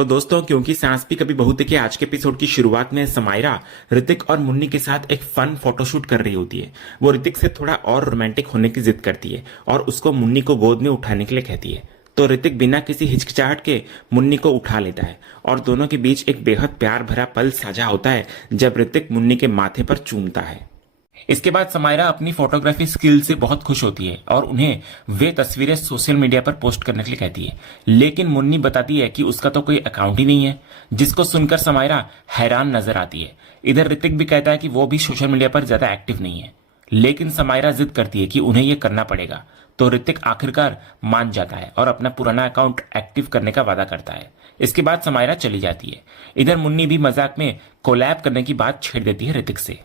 तो दोस्तों, क्योंकि सांस भी कभी बहू थी के आज के एपिसोड की शुरुआत में समायरा ऋतिक और मुन्नी के साथ एक फन फोटोशूट कर रही होती है। वो ऋतिक से थोड़ा और रोमांटिक होने की जिद करती है और उसको मुन्नी को गोद में उठाने के लिए कहती है। तो ऋतिक बिना किसी हिचकिचाहट के मुन्नी को उठा लेता है और दोनों के बीच एक बेहद प्यार भरा पल साझा होता है जब ऋतिक मुन्नी के माथे पर चूमता है। इसके बाद समायरा अपनी फोटोग्राफी स्किल से बहुत खुश होती है और उन्हें वे तस्वीरें सोशल मीडिया पर पोस्ट करने के लिए कहती है। लेकिन मुन्नी बताती है कि उसका तो कोई अकाउंट ही नहीं है, जिसको सुनकर समायरा हैरान नजर आती है। इधर ऋतिक भी कहता है कि वो भी सोशल मीडिया पर ज्यादा एक्टिव नहीं है, लेकिन समायरा जिद करती है कि उन्हें यह करना पड़ेगा। तो ऋतिक आखिरकार मान जाता है और अपना पुराना अकाउंट एक्टिव करने का वादा करता है। इसके बाद समायरा चली जाती है। इधर मुन्नी भी मजाक में कोलैब करने की बात छेड़ देती है ऋतिक से।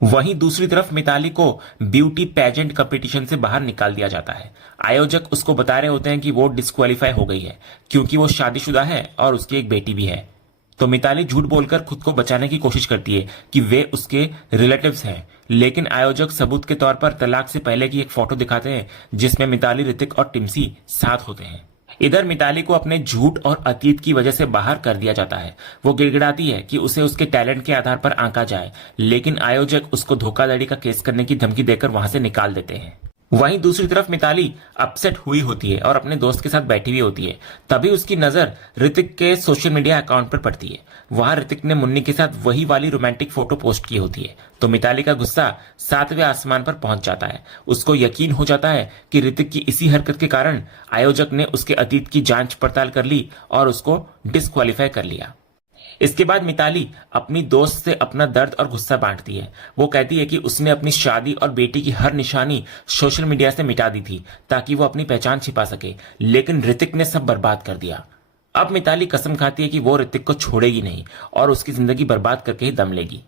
वहीं दूसरी तरफ मिताली को ब्यूटी पेजेंट कंपटीशन से बाहर निकाल दिया जाता है। आयोजक उसको बता रहे होते हैं कि वो डिस्क्वालीफाई हो गई है क्योंकि वो शादीशुदा है और उसकी एक बेटी भी है। तो मिताली झूठ बोलकर खुद को बचाने की कोशिश करती है कि वे उसके रिलेटिव्स हैं, लेकिन आयोजक सबूत के तौर पर तलाक से पहले की एक फोटो दिखाते हैं जिसमें मिताली, ऋतिक और टिम्सी साथ होते हैं। इधर मिताली को अपने झूठ और अतीत की वजह से बाहर कर दिया जाता है। वो गिड़गिड़ाती है कि उसे उसके टैलेंट के आधार पर आंका जाए, लेकिन आयोजक उसको धोखाधड़ी का केस करने की धमकी देकर वहां से निकाल देते हैं। वहीं दूसरी तरफ मिताली अपसेट हुई होती है और अपने दोस्त के साथ बैठी हुई होती है। तभी उसकी नजर ऋतिक के सोशल मीडिया अकाउंट पर पड़ती है। वहां ऋतिक ने मुन्नी के साथ वही वाली रोमांटिक फोटो पोस्ट की होती है। तो मिताली का गुस्सा 7वें आसमान पर पहुंच जाता है। उसको यकीन हो जाता है कि ऋतिक की इसी हरकत के कारण आयोजक ने उसके अतीत की जांच पड़ताल कर ली और उसको डिस्क्वालीफाई कर लिया। इसके बाद मिताली अपनी दोस्त से अपना दर्द और गुस्सा बांटती है। वो कहती है कि उसने अपनी शादी और बेटी की हर निशानी सोशल मीडिया से मिटा दी थी ताकि वो अपनी पहचान छिपा सके, लेकिन ऋतिक ने सब बर्बाद कर दिया। अब मिताली कसम खाती है कि वो ऋतिक को छोड़ेगी नहीं और उसकी जिंदगी बर्बाद करके ही दम लेगी।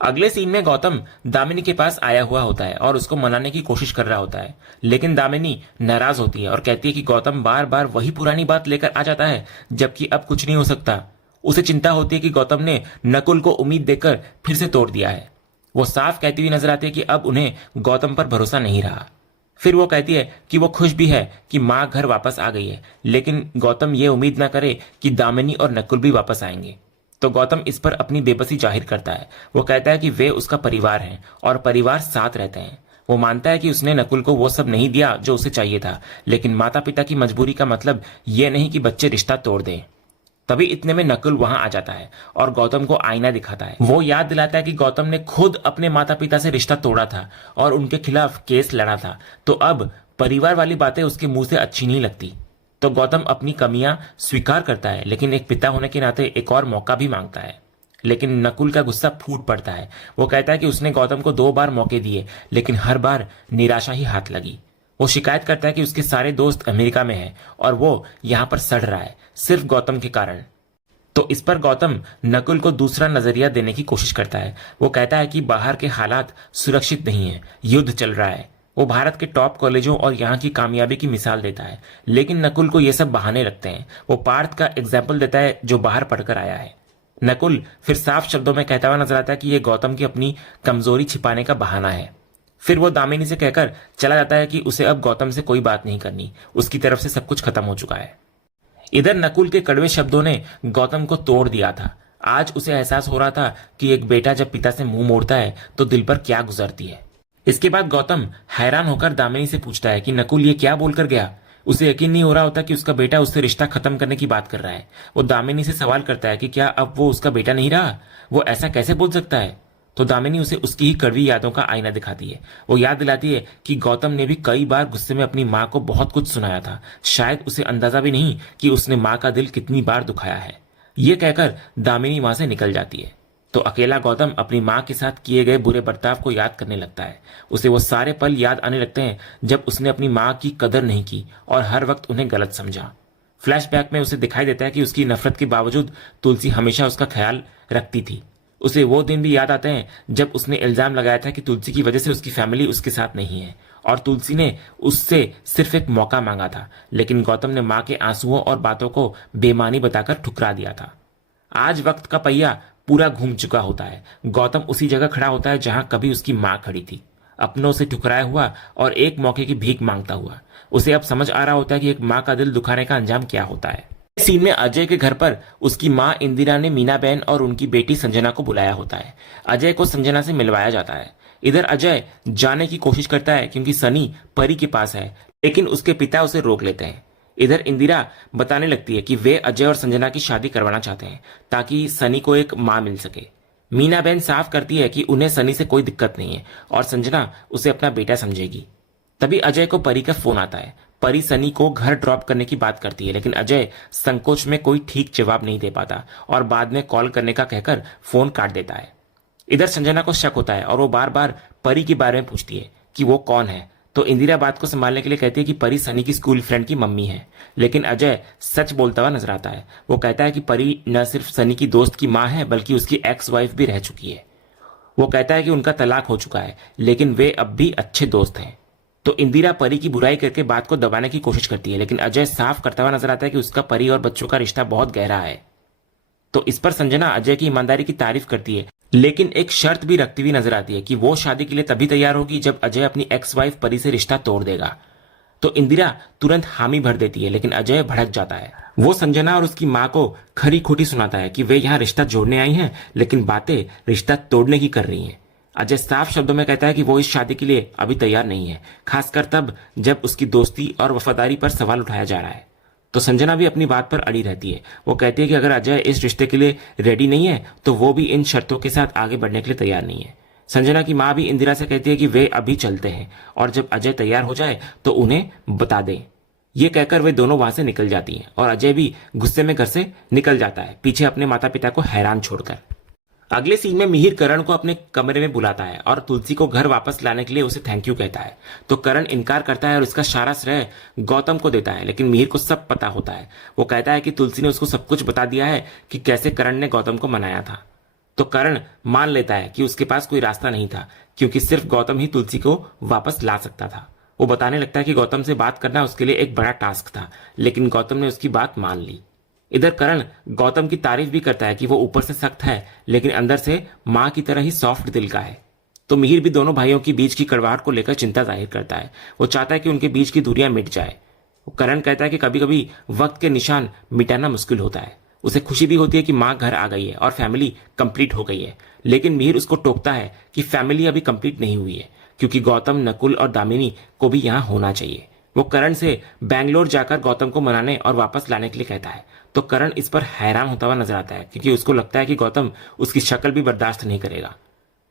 अगले सीन में गौतम दामिनी के पास आया हुआ होता है और उसको मनाने की कोशिश कर रहा होता है, लेकिन दामिनी नाराज होती है और कहती है कि गौतम बार बार वही पुरानी बात लेकर आ जाता है, जबकि अब कुछ नहीं हो सकता। उसे चिंता होती है कि गौतम ने नकुल को उम्मीद देकर फिर से तोड़ दिया है। वो साफ कहती हुई नजर आती है कि अब उन्हें गौतम पर भरोसा नहीं रहा। फिर वो कहती है कि वो खुश भी है कि माँ घर वापस आ गई है, लेकिन गौतम ये उम्मीद ना करे कि दामिनी और नकुल भी वापस आएंगे। तो गौतम इस पर अपनी बेबसी जाहिर करता है। वो कहता है कि वे उसका परिवार हैं और परिवार साथ रहते हैं। वो मानता है कि उसने नकुल को वो सब नहीं दिया जो उसे चाहिए था, लेकिन माता पिता की मजबूरी का मतलब ये नहीं कि बच्चे रिश्ता तोड़ दें। तभी इतने में नकुल वहां आ जाता है और गौतम को आईना दिखाता है। वो याद दिलाता है कि गौतम ने खुद अपने माता पिता से रिश्ता तोड़ा था और उनके खिलाफ केस लड़ा था, तो अब परिवार वाली बातें उसके मुंह से अच्छी नहीं लगती। तो गौतम अपनी कमियां स्वीकार करता है, लेकिन एक पिता होने के नाते एक और मौका भी मांगता है। लेकिन नकुल का गुस्सा फूट पड़ता है। वो कहता है कि उसने गौतम को 2 बार मौके दिए, लेकिन हर बार निराशा ही हाथ लगी। वो शिकायत करता है कि उसके सारे दोस्त अमेरिका में हैं और वो यहाँ पर सड़ रहा है सिर्फ गौतम के कारण। तो इस पर गौतम नकुल को दूसरा नजरिया देने की कोशिश करता है। वो कहता है कि बाहर के हालात सुरक्षित नहीं है, युद्ध चल रहा है। वो भारत के टॉप कॉलेजों और यहाँ की कामयाबी की मिसाल देता है, लेकिन नकुल को ये सब बहाने लगते हैं। वो पार्थ का एग्जाम्पल देता है जो बाहर पढ़कर आया है। नकुल फिर साफ शब्दों में कहता हुआ नजर आता है कि यह गौतम की अपनी कमजोरी छिपाने का बहाना है। फिर वो दामिनी से कहकर चला जाता है कि उसे अब गौतम से कोई बात नहीं करनी, उसकी तरफ से सब कुछ खत्म हो चुका है। इधर नकुल के कड़वे शब्दों ने गौतम को तोड़ दिया था। आज उसे एहसास हो रहा था कि एक बेटा जब पिता से मुंह मोड़ता है तो दिल पर क्या गुजरती है। इसके बाद गौतम हैरान होकर दामिनी से पूछता है कि नकुल ये क्या बोलकर गया। उसे यकीन नहीं हो रहा होता कि उसका बेटा उससे रिश्ता खत्म करने की बात कर रहा है। वो दामिनी से सवाल करता है कि क्या अब वो उसका बेटा नहीं रहा, वो ऐसा कैसे बोल सकता है। तो दामिनी उसे उसकी ही कड़वी यादों का आईना दिखाती है। वो याद दिलाती है कि गौतम ने भी कई बार गुस्से में अपनी माँ को बहुत कुछ सुनाया था। शायद उसे अंदाजा भी नहीं कि उसने माँ का दिल कितनी बार दुखाया है। ये कहकर दामिनी वहां से निकल जाती है। तो अकेला गौतम अपनी माँ के साथ किए गए बुरे बर्ताव को याद करने लगता है। उसे वो सारे पल याद आने लगते हैं जब उसने अपनी माँ की कदर नहीं की और हर वक्त उन्हें गलत समझा। फ्लैशबैक में उसे दिखाई देता है कि उसकी नफरत के बावजूद तुलसी हमेशा उसका ख्याल रखती थी। उसे वो दिन भी याद आते हैं जब उसने इल्जाम लगाया था कि तुलसी की वजह से उसकी फैमिली उसके साथ नहीं है और तुलसी ने उससे सिर्फ एक मौका मांगा था, लेकिन गौतम ने माँ के आंसुओं और बातों को बेमानी बताकर ठुकरा दिया था। आज वक्त का पहिया पूरा घूम चुका होता है। गौतम उसी जगह खड़ा होता है जहां कभी उसकी माँ खड़ी थी, अपनों से ठुकराया हुआ और एक मौके की भीख मांगता हुआ। उसे अब समझ आ रहा होता है कि एक माँ का दिल दुखाने का अंजाम क्या होता है। इस सीन में अजय के घर पर उसकी माँ इंदिरा ने मीना बहन और उनकी बेटी संजना को बुलाया होता है। अजय को संजना से मिलवाया जाता है। इधर अजय जाने की कोशिश करता है क्योंकि सनी परी के पास है, लेकिन उसके पिता उसे रोक लेते हैं। इधर इंदिरा बताने लगती है कि वे अजय और संजना की शादी करवाना चाहते हैं ताकि सनी को एक माँ मिल सके। मीना बहन साफ करती है कि उन्हें सनी से कोई दिक्कत नहीं है और संजना उसे अपना बेटा समझेगी। तभी अजय को परी का फोन आता है। परी सनी को घर ड्रॉप करने की बात करती है, लेकिन अजय संकोच में कोई ठीक जवाब नहीं दे पाता और बाद में कॉल करने का कहकर फोन काट देता है। इधर संजना को शक होता है और वो बार बार परी के बारे में पूछती है कि वो कौन है। तो इंदिरा बात को संभालने के लिए कहती है कि परी सनी की स्कूल फ्रेंड की मम्मी है, लेकिन अजय सच बोलता हुआ नजर आता है। वो कहता है कि परी न सिर्फ सनी की दोस्त की माँ है बल्कि उसकी एक्स वाइफ भी रह चुकी है। वो कहता है कि उनका तलाक हो चुका है, लेकिन वे अब भी अच्छे दोस्त हैं। तो इंदिरा परी की बुराई करके बात को दबाने की कोशिश करती है, लेकिन अजय साफ करता हुआ नजर आता है कि उसका परी और बच्चों का रिश्ता बहुत गहरा है। तो इस पर संजना अजय की ईमानदारी की तारीफ करती है, लेकिन एक शर्त भी रखती हुई नजर आती है कि वो शादी के लिए तभी तैयार होगी जब अजय अपनी एक्स वाइफ परी से रिश्ता तोड़ देगा। तो इंदिरा तुरंत हामी भर देती है, लेकिन अजय भड़क जाता है। वो संजना और उसकी माँ को खरी खोटी सुनाता है कि वे यहाँ रिश्ता जोड़ने आई हैं, लेकिन बातें रिश्ता तोड़ने की कर रही हैं। अजय साफ शब्दों में कहता है कि वो इस शादी के लिए अभी तैयार नहीं है, खासकर तब जब उसकी दोस्ती और वफादारी पर सवाल उठाया जा रहा है। तो संजना भी अपनी बात पर अड़ी रहती है। वो कहती है कि अगर अजय इस रिश्ते के लिए रेडी नहीं है तो वो भी इन शर्तों के साथ आगे बढ़ने के लिए तैयार नहीं है। संजना की माँ भी इंदिरा से कहती है कि वे अभी चलते हैं और जब अजय तैयार हो जाए तो उन्हें बता दें। ये कहकर वे दोनों वहां से निकल जाती हैं और अजय भी गुस्से में घर से निकल जाता है, पीछे अपने माता पिता को हैरान छोड़कर। अगले सीन में मिहिर करण को अपने कमरे में बुलाता है और तुलसी को घर वापस लाने के लिए उसे थैंक यू कहता है। तो करण इनकार करता है और इसका सारा श्रेय गौतम को देता है, लेकिन मिहिर को सब पता होता है। वो कहता है कि तुलसी ने उसको सब कुछ बता दिया है कि कैसे करण ने गौतम को मनाया था। तो करण मान लेता है कि उसके पास कोई रास्ता नहीं था, क्योंकि सिर्फ गौतम ही तुलसी को वापस ला सकता था। वो बताने लगता है कि गौतम से बात करना उसके लिए एक बड़ा टास्क था, लेकिन गौतम ने उसकी बात मान ली। इधर करण गौतम की तारीफ भी करता है कि वो ऊपर से सख्त है, लेकिन अंदर से माँ की तरह ही सॉफ्ट दिल का है। तो मिहिर भी दोनों भाइयों के बीच की कड़वाहट को लेकर चिंता जाहिर करता है। वो चाहता है कि उनके बीच की दूरियां मिट जाए। करण कहता है कि कभी कभी वक्त के निशान मिटाना मुश्किल होता है। उसे खुशी भी होती है कि माँ घर आ गई है और फैमिली कंप्लीट हो गई है, लेकिन मिहिर उसको टोकता है कि फैमिली अभी कंप्लीट नहीं हुई है, क्योंकि गौतम, नकुल और दामिनी को भी यहाँ होना चाहिए। वो करण से बैंगलोर जाकर गौतम को मनाने और वापस लाने के लिए कहता है। तो करण इस पर हैरान होता हुआ नजर आता है, क्योंकि उसको लगता है कि गौतम उसकी शक्ल भी बर्दाश्त नहीं करेगा।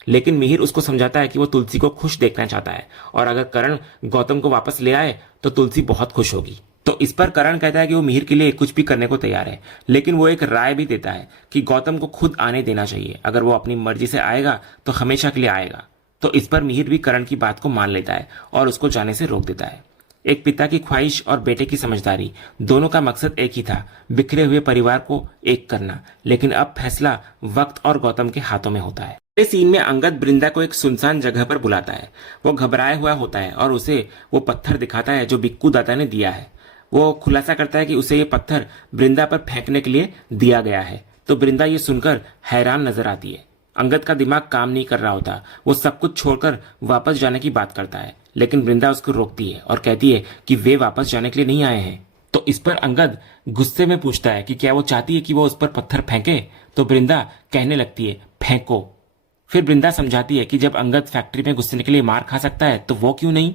लेकिन मिहिर उसको समझाता है कि वो तुलसी को खुश देखना चाहता है और अगर करण गौतम को वापस ले आए तो तुलसी बहुत खुश होगी। तो इस पर करण कहता है कि वो मिहिर के लिए कुछ भी करने को तैयार है, लेकिन वो एक राय भी देता है कि गौतम को खुद आने देना चाहिए। अगर वो अपनी मर्जी से आएगा तो हमेशा के लिए आएगा। तो इस पर मिहिर भी करण की बात को मान लेता है और उसको जाने से रोक देता है। एक पिता की ख्वाहिश और बेटे की समझदारी, दोनों का मकसद एक ही था, बिखरे हुए परिवार को एक करना। लेकिन अब फैसला वक्त और गौतम के हाथों में होता है। इस सीन में अंगद वृंदा को एक सुनसान जगह पर बुलाता है। वो घबराया हुआ होता है और उसे वो पत्थर दिखाता है जो बिक्कू दादा ने दिया है। वो खुलासा करता है कि उसे ये पत्थर वृंदा पर फेंकने के लिए दिया गया है। तो वृंदा ये सुनकर हैरान नजर आती है। अंगद का दिमाग काम नहीं कर रहा होता। वो सब कुछ छोड़कर वापस जाने की बात करता है, लेकिन वृंदा उसको रोकती है और कहती है कि वे वापस जाने के लिए नहीं आए हैं। तो इस पर अंगद गुस्से में पूछता है कि क्या वो चाहती है कि वो उस पर पत्थर फेंके। तो वृंदा कहने लगती है, फेंको। फिर वृंदा समझाती है कि जब अंगद फैक्ट्री में घुसने के लिए मार खा सकता है तो वो क्यों नहीं।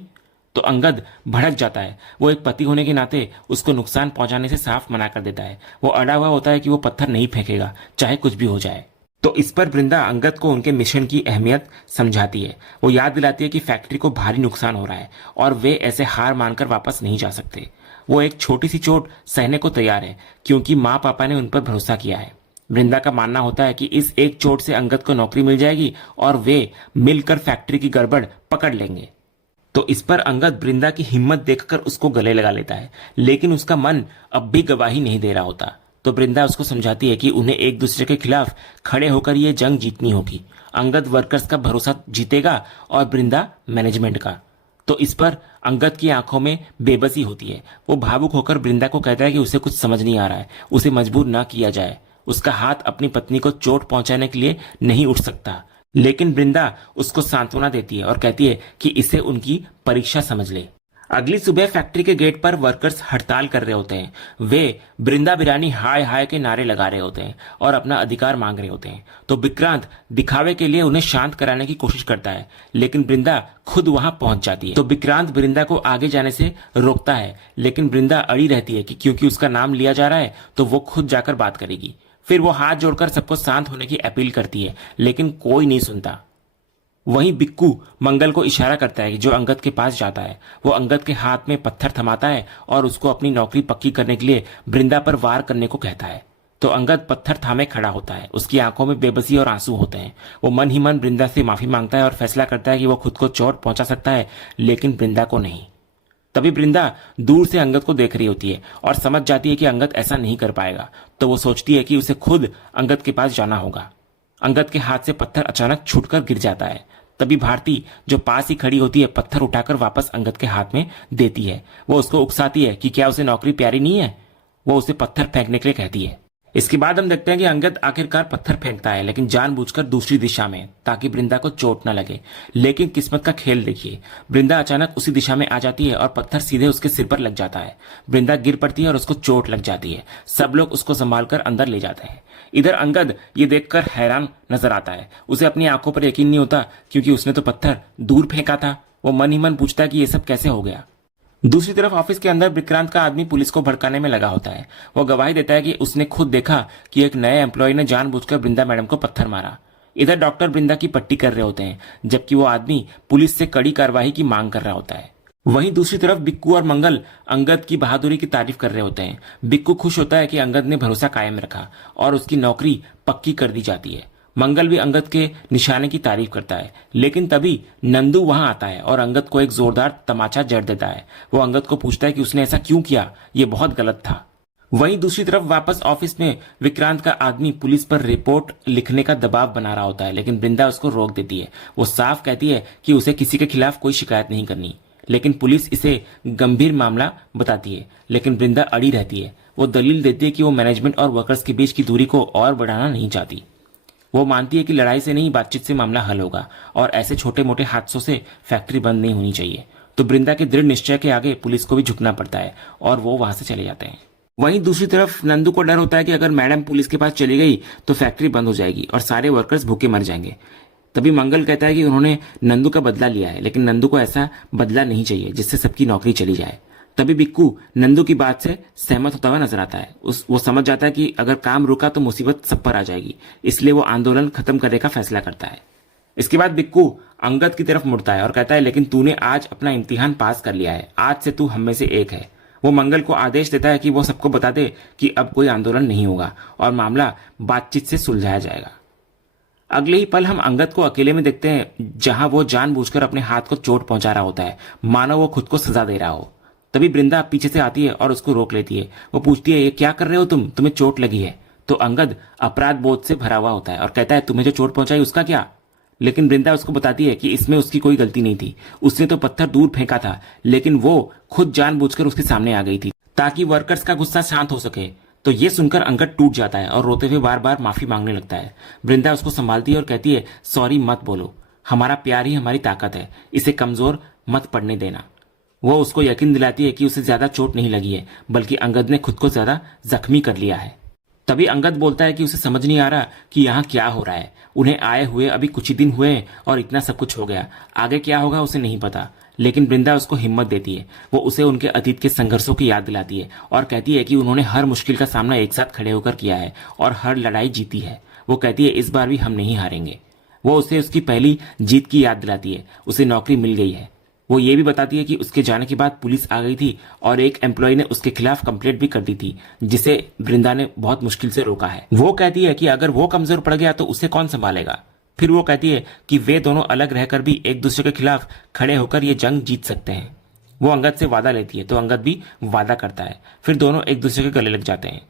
तो अंगद भड़क जाता है। वो एक पति होने के नाते उसको नुकसान पहुंचाने से साफ मना कर देता है। वो अड़ा हुआ होता है कि वो पत्थर नहीं फेंकेगा, चाहे कुछ भी हो जाए। तो इस पर वृंदा अंगद को उनके मिशन की अहमियत समझाती है। वो याद दिलाती है कि फैक्ट्री को भारी नुकसान हो रहा है और वे ऐसे हार मानकर वापस नहीं जा सकते। वो एक छोटी सी चोट सहने को तैयार है, क्योंकि माँ पापा ने उन पर भरोसा किया है। वृंदा का मानना होता है कि इस एक चोट से अंगद को नौकरी मिल जाएगी और वे मिलकर फैक्ट्री की गड़बड़ पकड़ लेंगे। तो इस पर अंगद वृंदा की हिम्मत देखकर उसको गले लगा लेता है, लेकिन उसका मन अब भी गवाही नहीं दे रहा होता। तो वृंदा उसको समझाती है कि उन्हें एक दूसरे के खिलाफ खड़े होकर ये जंग जीतनी होगी। अंगद वर्कर्स का भरोसा जीतेगा और वृंदा मैनेजमेंट का। तो इस पर अंगद की आंखों में बेबसी होती है। वो भावुक होकर वृंदा को कहता है कि उसे कुछ समझ नहीं आ रहा है, उसे मजबूर ना किया जाए। उसका हाथ अपनी पत्नी को चोट पहुंचाने के लिए नहीं उठ सकता। लेकिन वृंदा उसको सांत्वना देती है और कहती है कि इसे उनकी परीक्षा समझ ले। अगली सुबह फैक्ट्री के गेट पर वर्कर्स हड़ताल कर रहे होते हैं। वे बृंदा बिरानी हाय हाय के नारे लगा रहे होते हैं और अपना अधिकार मांग रहे होते हैं। तो विक्रांत दिखावे के लिए उन्हें शांत कराने की कोशिश करता है, लेकिन बृंदा खुद वहां पहुंच जाती है। तो विक्रांत बृंदा को आगे जाने से रोकता है, लेकिन बृंदा अड़ी रहती है कि क्योंकि उसका नाम लिया जा रहा है तो वो खुद जाकर बात करेगी। फिर वो हाथ जोड़कर सबको शांत होने की अपील करती है, लेकिन कोई नहीं सुनता। वहीं बिक्कू मंगल को इशारा करता है कि जो अंगद के पास जाता है। वो अंगद के हाथ में पत्थर थमाता है और उसको अपनी नौकरी पक्की करने के लिए बृंदा पर वार करने को कहता है। तो अंगद पत्थर थामे खड़ा होता है। उसकी आंखों में बेबसी और आंसू होते हैं। वो मन ही मन बृंदा से माफी मांगता है और फैसला करता है कि वो खुद को चोट पहुंचा सकता है, लेकिन बृंदा को नहीं। तभी बृंदा दूर से अंगद को देख रही होती है और समझ जाती है कि अंगद ऐसा नहीं कर पाएगा। तो वो सोचती है कि उसे खुद अंगद के पास जाना होगा। अंगद के हाथ से पत्थर अचानक छूटकर गिर जाता है। तभी भारती जो पास ही खड़ी होती है पत्थर उठाकर वापस अंगद के हाथ में देती है। वो उसको उकसाती है कि क्या उसे नौकरी प्यारी नहीं है। वो उसे पत्थर फेंकने के लिए कहती है। इसके बाद हम देखते हैं कि अंगद आखिरकार पत्थर फेंकता है, लेकिन जानबूझकर दूसरी दिशा में, ताकि बृंदा को चोट न लगे। लेकिन किस्मत का खेल देखिए, बृंदा अचानक उसी दिशा में आ जाती है और पत्थर सीधे उसके सिर पर लग जाता है। बृंदा गिर पड़ती है और उसको चोट लग जाती है। सब लोग उसको संभालकर अंदर ले जाते हैं। इधर अंगद ये देखकर हैरान नजर आता है। उसे अपनी आंखों पर यकीन नहीं होता, क्योंकि उसने तो पत्थर दूर फेंका था। वो मन ही मन पूछता है कि ये सब कैसे हो गया। दूसरी तरफ ऑफिस के अंदर विक्रांत का आदमी पुलिस को भड़काने में लगा होता है। वो गवाही देता है कि उसने खुद देखा कि एक नए एम्प्लॉय ने जानबूझकर बृंदा मैडम को पत्थर मारा। इधर डॉक्टर बृंदा की पट्टी कर रहे होते हैं, जबकि वो आदमी पुलिस से कड़ी कार्रवाई की मांग कर रहा होता है। वहीं दूसरी तरफ बिक्कू और मंगल अंगद की बहादुरी की तारीफ कर रहे होते हैं। बिक्कू खुश होता है कि अंगद ने भरोसा कायम रखा और उसकी नौकरी पक्की कर दी जाती है। मंगल भी अंगद के निशाने की तारीफ करता है, लेकिन तभी नंदू वहां आता है और अंगद को एक जोरदार तमाचा जड़ देता है। वो अंगद को पूछता है कि उसने ऐसा क्यों किया, ये बहुत गलत था। वहीं दूसरी तरफ वापस ऑफिस में विक्रांत का आदमी पुलिस पर रिपोर्ट लिखने का दबाव बना रहा होता है, लेकिन बृंदा उसको रोक देती है। वो साफ कहती है कि उसे किसी के खिलाफ कोई शिकायत नहीं करनी, लेकिन पुलिस इसे गंभीर मामला बताती है। लेकिन बृंदा अड़ी रहती है। वो दलील देती है कि वो मैनेजमेंट और वर्कर्स के बीच की दूरी को और बढ़ाना नहीं चाहती। वो मानती है कि लड़ाई से नहीं, बातचीत से मामला हल होगा और ऐसे छोटे मोटे हादसों से फैक्ट्री बंद नहीं होनी चाहिए। तो बृंदा के दृढ़ निश्चय के आगे पुलिस को भी झुकना पड़ता है और वो वहां से चले जाते हैं। वहीं दूसरी तरफ नंदू को डर होता है कि अगर मैडम पुलिस के पास चली गई तो फैक्ट्री बंद हो जाएगी और सारे वर्कर्स भूखे मर जाएंगे। तभी मंगल कहता है कि उन्होंने नंदू का बदला लिया है, लेकिन नंदू को ऐसा बदला नहीं चाहिए जिससे सबकी नौकरी चली जाए। तभी बिक्कू नंदू की बात से सहमत होता हुआ नजर आता है। वो समझ जाता है कि अगर काम रुका तो मुसीबत सब पर आ जाएगी, इसलिए वो आंदोलन खत्म करने का फैसला करता है। इसके बाद बिक्कू अंगद की तरफ मुड़ता है और कहता है, लेकिन तूने आज अपना इम्तिहान पास कर लिया है, आज से तू हम में से एक है। वो मंगल को आदेश देता है कि वो सबको बता दे कि अब कोई आंदोलन नहीं होगा और मामला बातचीत से सुलझाया जाएगा। अगले ही पल हम अंगद को अकेले में देखते हैं, जहां वो जानबूझकर अपने हाथ को चोट पहुंचा रहा होता है, मानो वो खुद को सजा दे रहा हो। तभी बृंदा पीछे से आती है और उसको रोक लेती है। वो पूछती है, ये क्या कर रहे हो तुम, तुम्हें चोट लगी है? तो अंगद अपराध बोध से भरा हुआ होता है और कहता है, तुम्हें जो चोट पहुंचाई उसका क्या? लेकिन बृंदा उसको बताती है कि इसमें उसकी कोई गलती नहीं थी। उसने तो पत्थर दूर फेंका था, लेकिन वो खुद जानबूझकर उसके सामने आ गई थी ताकि वर्कर्स का गुस्सा शांत हो सके। तो ये सुनकर अंगद टूट जाता है और रोते हुए बार बार माफी मांगने लगता है। बृंदा उसको संभालती है और कहती है, सॉरी मत बोलो, हमारा प्यार ही हमारी ताकत है, इसे कमजोर मत पड़ने देना। वो उसको यकीन दिलाती है कि उसे ज्यादा चोट नहीं लगी है, बल्कि अंगद ने खुद को ज्यादा जख्मी कर लिया है। तभी अंगद बोलता है कि उसे समझ नहीं आ रहा कि यहाँ क्या हो रहा है। उन्हें आए हुए अभी कुछ ही दिन हुए और इतना सब कुछ हो गया, आगे क्या होगा उसे नहीं पता। लेकिन बृंदा उसको हिम्मत देती है। वो उसे उनके अतीत के संघर्षों की याद दिलाती है और कहती है कि उन्होंने हर मुश्किल का सामना एक साथ खड़े होकर किया है और हर लड़ाई जीती है। वो कहती है, इस बार भी हम नहीं हारेंगे। वो उसे उसकी पहली जीत की याद दिलाती है। उसे नौकरी मिल गई है। वो ये भी बताती है कि उसके जाने के बाद पुलिस आ गई थी और एक एम्प्लॉय ने उसके खिलाफ कंप्लेंट भी कर दी थी, जिसे बृंदा ने बहुत मुश्किल से रोका है। वो कहती है कि अगर वो कमजोर पड़ गया तो उसे कौन संभालेगा। फिर वो कहती है कि वे दोनों अलग रहकर भी एक दूसरे के खिलाफ खड़े होकर ये जंग जीत सकते हैं। वो अंगद से वादा लेती है तो अंगद भी वादा करता है। फिर दोनों एक दूसरे के गले लग जाते हैं।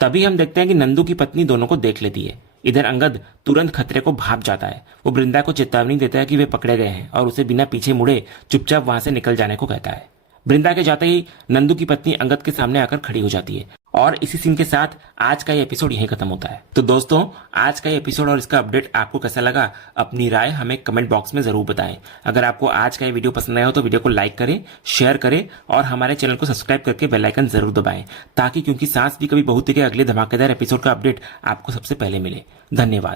तभी हम देखते हैं कि नंदू की पत्नी दोनों को देख लेती है। इधर अंगद तुरंत खतरे को भाप जाता है। वो बृंदा को चेतावनी देता है कि वे पकड़े गए हैं और उसे बिना पीछे मुड़े चुपचाप वहां से निकल जाने को कहता है। वृंदा के जाते ही नंदू की पत्नी अंगद के सामने आकर खड़ी हो जाती है और इसी सीन के साथ आज का ये एपिसोड यहीं खत्म होता है। तो दोस्तों, आज का ये एपिसोड और इसका अपडेट आपको कैसा लगा, अपनी राय हमें कमेंट बॉक्स में जरूर बताएं। अगर आपको आज का ये वीडियो पसंद आया हो तो वीडियो को लाइक करें, शेयर करें और हमारे चैनल को सब्सक्राइब करके बेल आइकन जरूर दबाएं, ताकि क्योंकि सांस भी कभी बहू थी के अगले धमाकेदार एपिसोड का अपडेट आपको सबसे पहले मिले। धन्यवाद।